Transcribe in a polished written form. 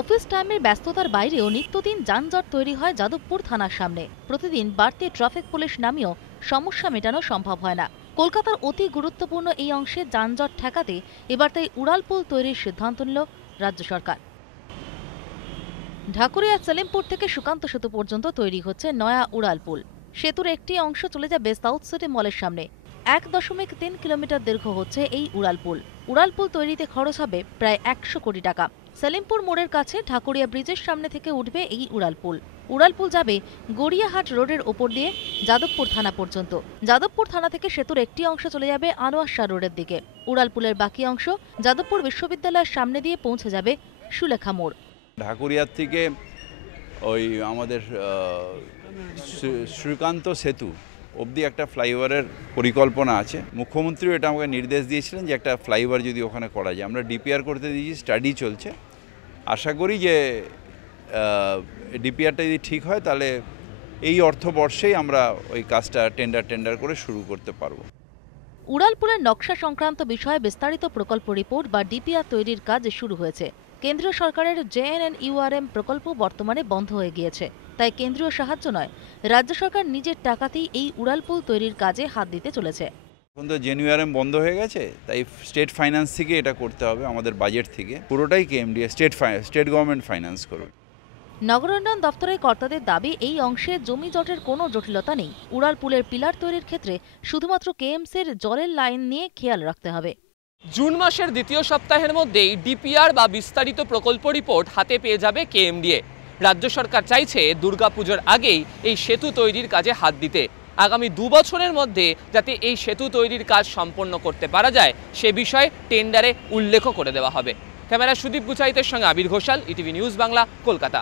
Office টাইমের ব্যস্ততার বাইরেও নিত্যদিন যানজট তৈরি হয় যাদবপুর থানার সামনে। প্রতিদিন বাড়তি ট্রাফিক পুলিশ নামিয়েও সমস্যা মেটানো সম্ভব হয় না। কলকাতার অতি গুরুত্বপূর্ণ এই অংশে যানজট ঠেকাতে এবার তাই উড়ালপুল তৈরির সিদ্ধান্ত নিল রাজ্য সরকার। ঢাকুরিয়া সেলিমপুর থেকে সুকান্ত সেতু পর্যন্ত তৈরি হচ্ছে নয়া উড়ালপুল। সেতুর একটি অংশ চলে যাবে সাউথ সিটি মলের সামনে। 1.3 কিলোমিটার দীর্ঘ হচ্ছে এই উড়ালপুল। উড়ালপুল তৈরিতে খরচ হবে প্রায় 100 কোটি টাকা। সেলিমপুর মোড়ের কাছে ঢাকুরিয়া ব্রিজের সামনে থেকে উঠবে এই উড়ালপুল। উড়ালপুল যাবে গড়িয়াহাট রোডের ওপর দিয়ে যাদবপুর থানা পর্যন্ত। যাদবপুর থানা থেকে সেতুর একটি অংশ চলে যাবে আনোয়ার শাহ রোডের দিকে। উড়ালপুলের বাকি অংশ যাদবপুর বিশ্ববিদ্যালয়ের সামনে দিয়ে পৌঁছে যাবে সুলেখা মোড়। ঢাকুরিয়ার থেকে ওই আমাদের শ্রীকান্ত সেতু অবধি একটা ফ্লাইওভারের পরিকল্পনা আছে। মুখ্যমন্ত্রীও এটা আমাকে নির্দেশ দিয়েছিলেন যে একটা ফ্লাইওভার যদি ওখানে করা যায়। আমরা ডিপিআর করতে দিয়েছি, স্টাডি চলছে। আশা করি যে ডিপিআরটা যদি ঠিক হয় তাহলে এই অর্থবর্ষেই আমরা ওই কাজটা টেন্ডার করে শুরু করতে পারবো। উড়ালপুলের নকশা সংক্রান্ত বিষয়ে বিস্তারিত প্রকল্প রিপোর্ট বা ডিপিআর তৈরির কাজ শুরু হয়েছে। কেন্দ্রীয় সরকারের JNNURM প্রকল্প বর্তমানে বন্ধ হয়ে গিয়েছে, তাই কেন্দ্রীয় সাহায্য নয়, রাজ্য সরকার নিজের টাকাতেই এই উড়ালপুল তৈরির কাজে হাত দিতে চলেছে। এখন তো JNURM বন্ধ হয়ে গেছে, তাই স্টেট ফাইন্যান্স থেকে এটা করতে হবে, আমাদের বাজেট থেকে। পুরোটাই KMDA স্টেট গভর্নমেন্ট ফাইন্যান্স করবে। নগরোন্নয়ন দপ্তরের কর্তাদের দাবি, এই অংশে জমি জটের কোনো জটিলতা নেই। উড়ালপুলের পিলার তৈরির ক্ষেত্রে শুধুমাত্র KMCর জলের লাইন নিয়ে খেয়াল রাখতে হবে। জুন মাসের দ্বিতীয় সপ্তাহের মধ্যেই ডিপিআর বা বিস্তারিত প্রকল্প রিপোর্ট হাতে পেয়ে যাবে KMDA। রাজ্য সরকার চাইছে দুর্গাপুজোর আগেই এই সেতু তৈরির কাজে হাত দিতে। আগামী 2 বছরের মধ্যে যাতে এই সেতু তৈরির কাজ সম্পন্ন করতে পারা যায় সে বিষয়ে টেন্ডারে উল্লেখ করে দেওয়া হবে। ক্যামেরা সুদীপ গুচাইতের সঙ্গে আবির ঘোষাল, ETV নিউজ বাংলা, কলকাতা।